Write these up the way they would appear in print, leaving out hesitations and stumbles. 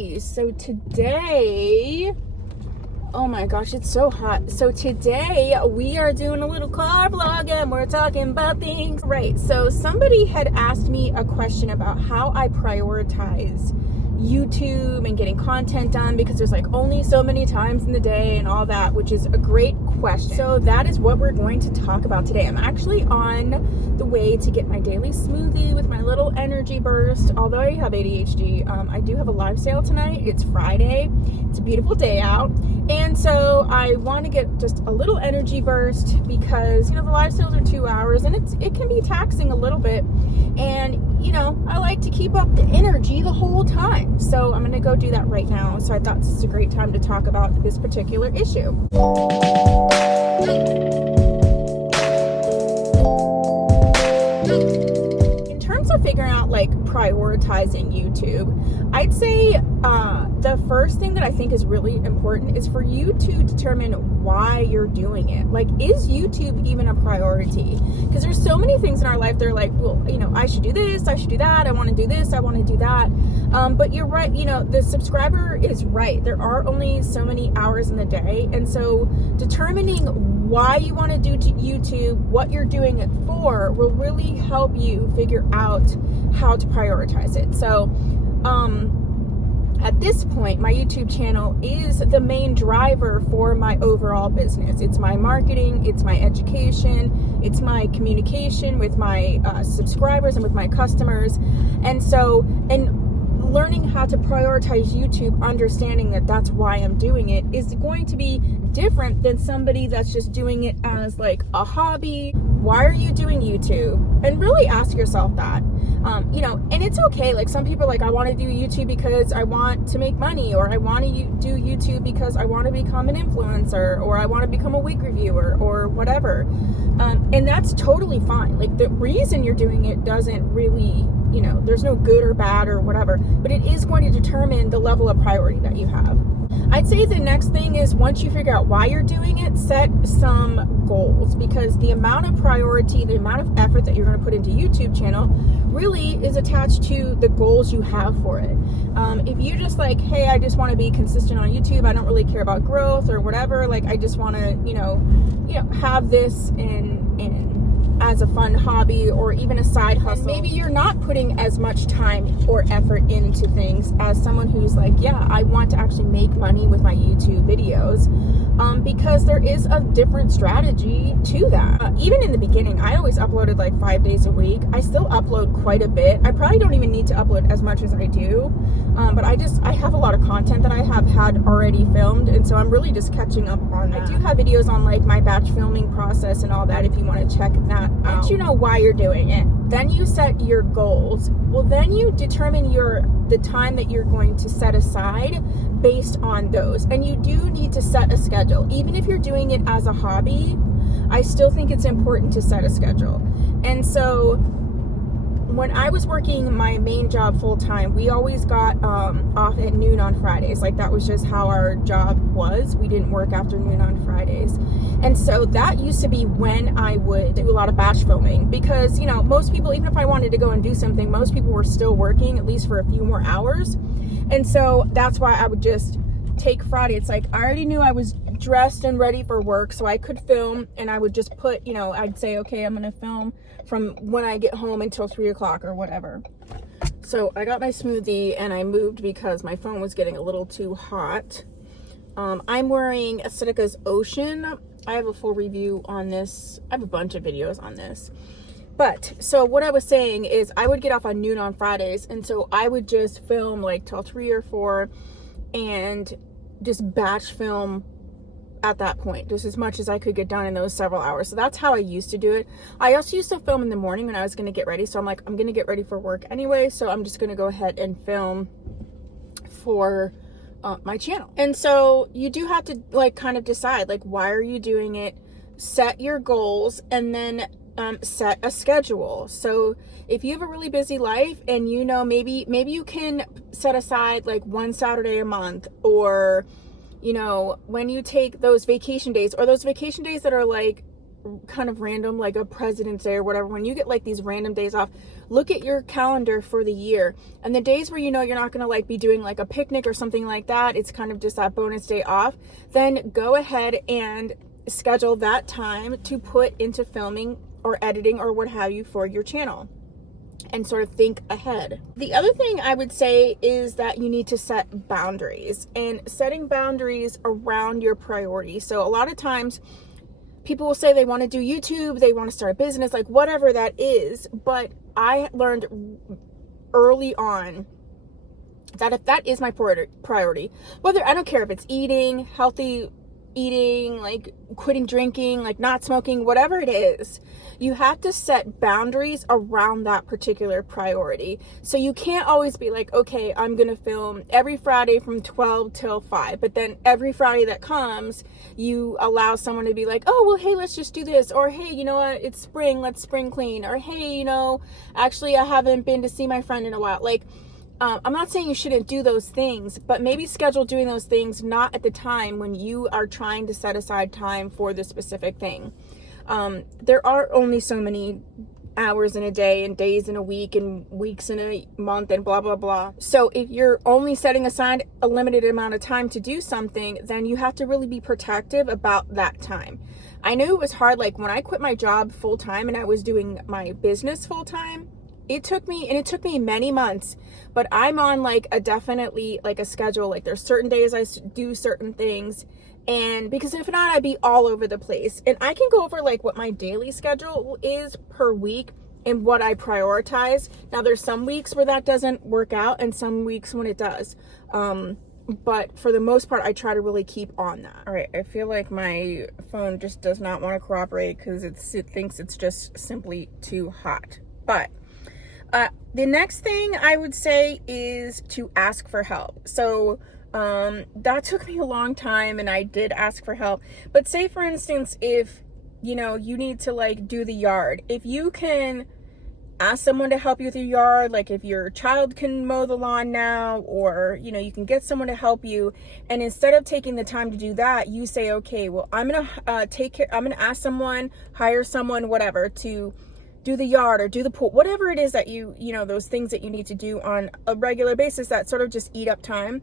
Hey, so today, oh my gosh, it's so hot. So today we are doing a little car vlog and we're talking about things. Right, so somebody had asked me a question about how I prioritize YouTube and getting content done because there's like only so many times in the day and all that, which is a great question. So that is what we're going to talk about today. I'm actually on the way to get my daily smoothie with my little energy burst. Although I have ADHD, I do have a live sale tonight. It's Friday. It's a beautiful day out. And so I want to get just a little energy burst because, you know, the live sales are 2 hours and it can be taxing a little bit. And, you know, I like to keep up the energy the whole time. So I'm going to go do that right now. So I thought this is a great time to talk about this particular issue. In terms of figuring out like prioritizing YouTube, I'd say the first thing that I think is really important is for you to determine why you're doing it. Like, is YouTube even a priority? Because there's so many things in our life that are like, well, you know, I should do this, I should do that, I want to do this, I want to do that. But you're right, you know, the subscriber is right. There are only so many hours in the day. And so determining why you want to do YouTube, what you're doing it for, will really help you figure out how to prioritize it. So, at this point, my YouTube channel is the main driver for my overall business. It's my marketing, it's my education, it's my communication with my subscribers and with my customers. And so, learning how to prioritize YouTube, understanding that that's why I'm doing it, is going to be different than somebody that's just doing it as like a hobby. Why are you doing YouTube? And really ask yourself that. You know, and it's okay. Like, some people are like, I want to do YouTube because I want to make money, or I want to do YouTube because I want to become an influencer, or I want to become a wig reviewer, or whatever. And that's totally fine. Like, the reason you're doing it doesn't really, you know, there's no good or bad or whatever, but it is going to determine the level of priority that you have. I'd say the next thing is, once you figure out why you're doing it, set some goals, because the amount of priority, the amount of effort that you're going to put into YouTube channel really is attached to the goals you have for it. If you're just like, hey, I just want to be consistent on YouTube, I don't really care about growth or whatever, like I just want to, you know, have this in as a fun hobby or even a side hustle. And maybe you're not putting as much time or effort into things as someone who's like, yeah, I want to actually make money with my YouTube videos, because there is a different strategy to that. Even in the beginning, I always uploaded like 5 days a week. I still upload quite a bit. I probably don't even need to upload as much as I do, but I have a lot of content that I have had already filmed, and so I'm really just catching up on that. I do have videos on like my batch filming process and all that if you want to check that. Once you know why you're doing it, then you set your goals. Well, then you determine the time that you're going to set aside based on those. And you do need to set a schedule. Even if you're doing it as a hobby, I still think it's important to set a schedule. And so when I was working my main job full time, we always got off at noon on Fridays. Like, that was just how our job was. We didn't work after noon on Fridays. And so that used to be when I would do a lot of batch filming, because, you know, most people, even if I wanted to go and do something, most people were still working at least for a few more hours. And so that's why I would just take Friday. It's like, I already knew I was dressed and ready for work, so I could film, and I would just put, you know, I'd say, okay, I'm going to film from when I get home until 3 o'clock or whatever. So I got my smoothie and I moved because my phone was getting a little too hot. I'm wearing Aesthetica's Ocean. I have a full review on this. I have a bunch of videos on this. But, so what I was saying is, I would get off on noon on Fridays, and so I would just film like till 3 or 4 and just batch film at that point, just as much as I could get done in those several hours. So that's how I used to do it. I also used to film in the morning when I was going to get ready. So I'm like, I'm going to get ready for work anyway, so I'm just going to go ahead and film for my channel. And so you do have to like kind of decide, like, why are you doing it, set your goals, and then set a schedule. So if you have a really busy life and, you know, maybe you can set aside like one Saturday a month, or, you know, when you take those vacation days, or those vacation days that are like kind of random, like a President's Day or whatever, when you get like these random days off, look at your calendar for the year, and the days where you know you're not going to like be doing like a picnic or something like that, it's kind of just that bonus day off, then go ahead and schedule that time to put into filming or editing or what have you for your channel, and sort of think ahead. The other thing I would say is that you need to set boundaries, and setting boundaries around your priorities. So a lot of times people will say they want to do YouTube, they want to start a business, like whatever that is. But I learned early on that if that is my priority, whether, I don't care if it's eating, healthy eating, like quitting drinking, like not smoking, whatever it is, you have to set boundaries around that particular priority. So you can't always be like, okay, I'm gonna film every Friday from 12 till 5, but then every Friday that comes, you allow someone to be like, oh, well, hey, let's just do this, or hey, you know what, it's spring, let's spring clean, or hey, you know, actually I haven't been to see my friend in a while. Like, I'm not saying you shouldn't do those things, but maybe schedule doing those things not at the time when you are trying to set aside time for the specific thing. There are only so many hours in a day and days in a week and weeks in a month and blah, blah, blah. So if you're only setting aside a limited amount of time to do something, then you have to really be protective about that time. I knew it was hard. Like when I quit my job full time and I was doing my business full time, it took me many months, but I'm on like a definitely like a schedule. Like there's certain days I do certain things, and because if not, I'd be all over the place. And I can go over like what my daily schedule is per week and what I prioritize. Now there's some weeks where that doesn't work out and some weeks when it does. But for the most part, I try to really keep on that. All right, I feel like my phone just does not want to cooperate because it thinks it's just simply too hot. But the next thing I would say is to ask for help. So that took me a long time and I did ask for help. But say for instance, if you know you need to like do the yard, if you can ask someone to help you with your yard, like if your child can mow the lawn now, or you know you can get someone to help you, and instead of taking the time to do that, you say, okay, well, I'm gonna I'm gonna ask someone, hire someone, whatever, to do the yard or do the pool, whatever it is that you know, those things that you need to do on a regular basis that sort of just eat up time.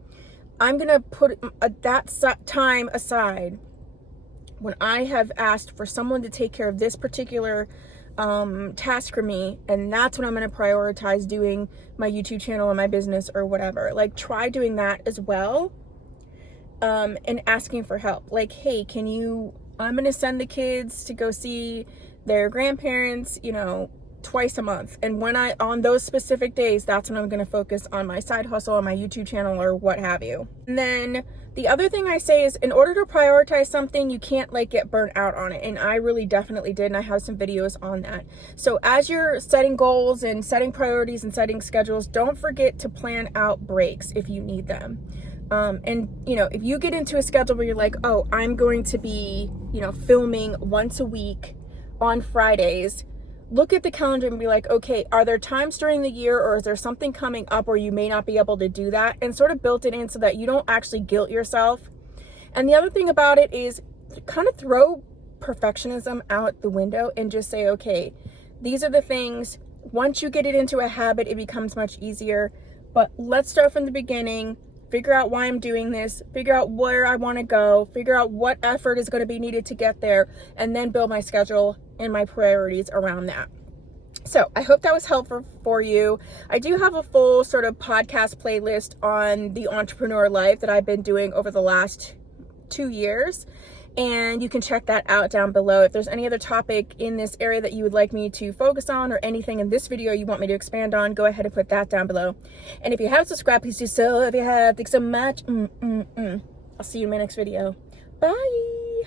I'm going to put that time aside when I have asked for someone to take care of this particular task for me, and that's when I'm going to prioritize doing my YouTube channel and my business or whatever. Like try doing that as well, and asking for help. Like, hey, I'm going to send the kids to go see their grandparents, you know, twice a month. And on those specific days, that's when I'm going to focus on my side hustle on my YouTube channel or what have you. And then the other thing I say is, in order to prioritize something, you can't like get burnt out on it. And I really definitely did. And I have some videos on that. So as you're setting goals and setting priorities and setting schedules, don't forget to plan out breaks if you need them. And you know, if you get into a schedule where you're like, oh, I'm going to be, you know, filming once a week on Fridays, look at the calendar and be like, okay, are there times during the year or is there something coming up where you may not be able to do that, and sort of build it in so that you don't actually guilt yourself. And the other thing about it is kind of throw perfectionism out the window and just say, okay, these are the things. Once you get it into a habit, it becomes much easier. But let's start from the beginning. Figure out why I'm doing this, figure out where I want to go, figure out what effort is going to be needed to get there, and then build my schedule and my priorities around that. So I hope that was helpful for you. I do have a full sort of podcast playlist on the entrepreneur life that I've been doing over the last 2 years. And you can check that out down below. If there's any other topic in this area that you would like me to focus on, or anything in this video you want me to expand on, go ahead and put that down below. And if you haven't subscribed, please do so. If you have, thanks so much. I'll see you in my next video. Bye.